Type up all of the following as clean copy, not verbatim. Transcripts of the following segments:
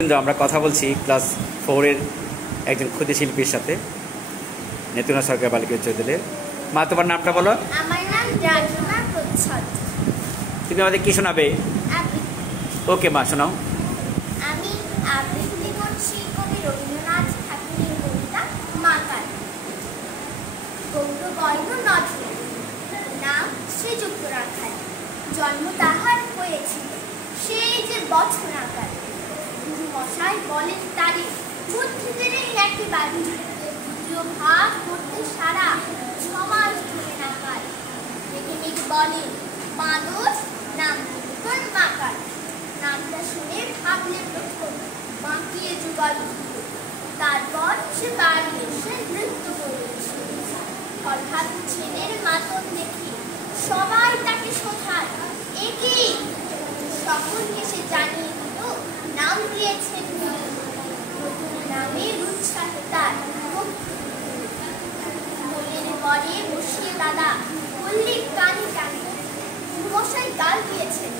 কিন্তু আমরা কথা বলছি ক্লাস 4 এর একজন ক্ষুদে শিল্পীর সাথে, নেতুনা সরকার বালিকা উচ্চ বিদ্যালয়ের। মা, তোমার নামটা বলো। আমার নাম রাজনা প্রচ্ছদ। তুমি আমাদের কি শোনাবে? ওকে মা, শোনাও। আমি আবৃত্তি করছি কবি রবীন্দ্রনাথ ঠাকুরের কবিতা মাকাল। গৌরবর্ণ নথে নাম শ্রীযুক্ত রাখাল, জন্ম তাহার হয়েছিল সেই যে বছর আকাল। মশাই বলেন তারে বুদ্ধিদের একেবারে দ্বিতীয় ভাগ করতে সারা 6 মাস ধরে নাকাল। মেঘে বলেন মানুষ নাম কোন মাকাল। নামটা শুনে ভাবলে প্রথম বাঁকিয়ে যুগল, তারপর সে বাড়ি এসে নৃত্য করেছে। হঠাৎ ছেলের মাতন দেখি সবাই তাকে শোধায়, একি সকলকে সে জানিয়ে দিল নাম দিয়েছেন নতুন নামের উৎসাহে তার। বলের পরে বসিয়ে দাদা বললি কানে কানে, মশাই গাল দিয়েছেন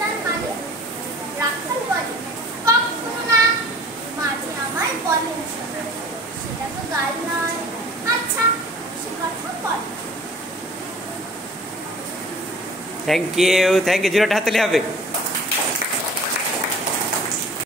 তার মানে। রাখাল বলে কখনো না, মাঝে আমায় বলেন শোনা, সেটা তো গাল নয়। আচ্ছা সে কথা বল। থ্যাংক ইউ, জোরে হাততালি হবে।